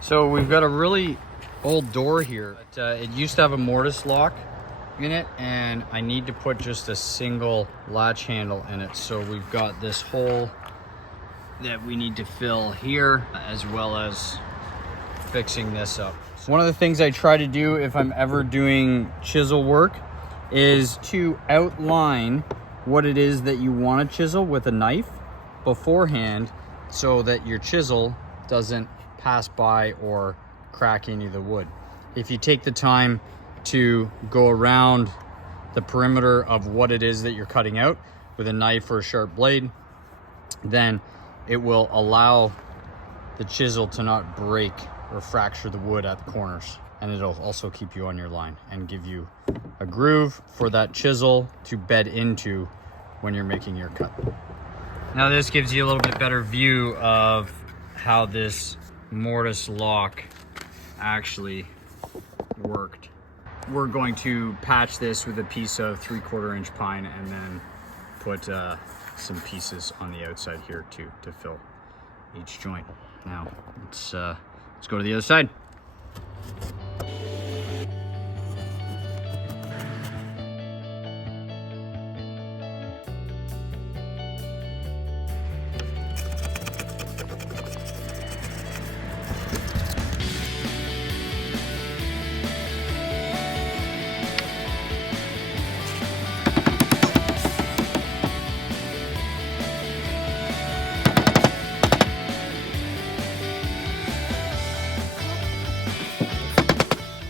So we've got a really old door here. It used to have a mortise lock in it, and I need to put just a single latch handle in it. So we've got this hole that we need to fill here, as well as fixing this up. One of the things I try to do if I'm ever doing chisel work is to outline what it is that you want to chisel with a knife beforehand, so that your chisel doesn't pass by or crack any of the wood. If you take the time to go around the perimeter of what it is that you're cutting out with a knife or a sharp blade, then it will allow the chisel to not break or fracture the wood at the corners, and it'll also keep you on your line and give you a groove for that chisel to bed into when you're making your cut. Now this gives you a little bit better view of how this mortise lock actually worked. We're going to patch this with a piece of 3/4 inch pine and then put some pieces on the outside here to fill each joint. Now let's go to the other side.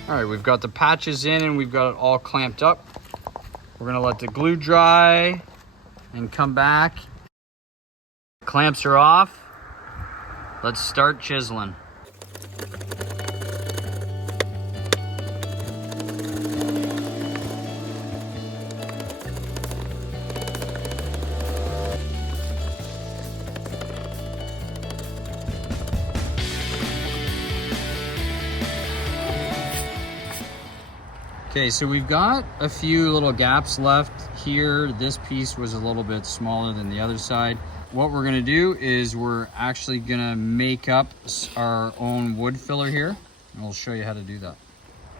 All right, we've got the patches in and we've got it all clamped up. We're gonna let the glue dry and come back. Clamps are off. Let's start chiseling. Okay, so we've got a few little gaps left here. This piece was a little bit smaller than the other side. What we're gonna do is we're actually gonna make up our own wood filler here, and we'll show you how to do that.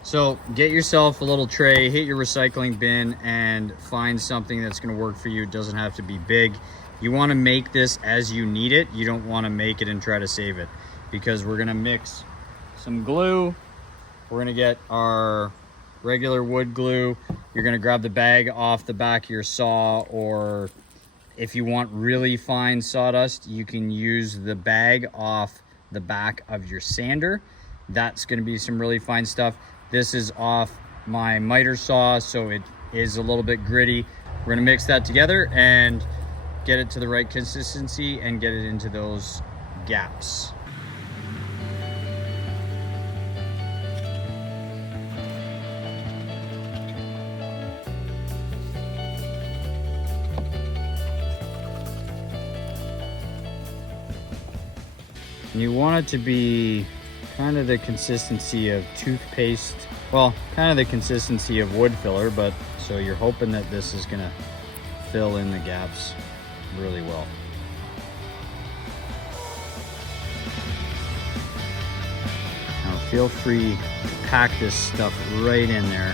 So get yourself a little tray, hit your recycling bin, and find something that's gonna work for you. It doesn't have to be big. You wanna make this as you need it. You don't wanna make it and try to save it, because we're gonna mix some glue. We're gonna get our regular wood glue. You're gonna grab the bag off the back of your saw, or if you want really fine sawdust, you can use the bag off the back of your sander. That's gonna be some really fine stuff. This is off my miter saw, so it is a little bit gritty. We're gonna mix that together and get it to the right consistency and get it into those gaps. And you want it to be kind of the consistency of toothpaste. Well, kind of the consistency of wood filler, but so you're hoping that this is gonna fill in the gaps really well. Now feel free to pack this stuff right in there.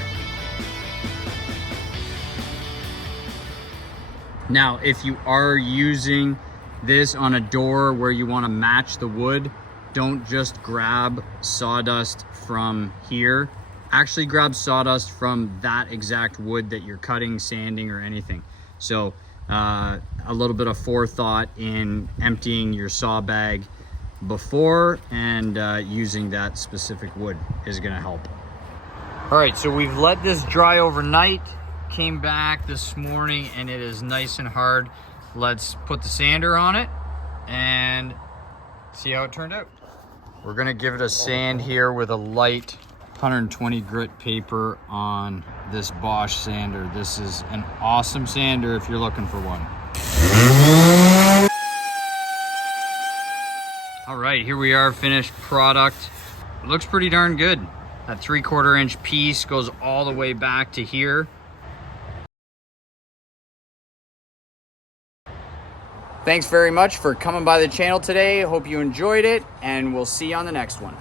Now, if you are using this on a door where you want to match the wood, don't just grab sawdust from here. Actually grab sawdust from that exact wood that you're cutting, sanding, or anything. So a little bit of forethought in emptying your saw bag before and using that specific wood is going to help. All right, so we've let this dry overnight, came back this morning, and it is nice and hard. Let's put the sander on it and see how it turned out. We're gonna give it a sand here with a light 120 grit paper on this Bosch sander. This is an awesome sander if you're looking for one. All right, here we are, finished product. It looks pretty darn good. That 3/4 inch piece goes all the way back to here. Thanks very much for coming by the channel today. Hope you enjoyed it, and we'll see you on the next one.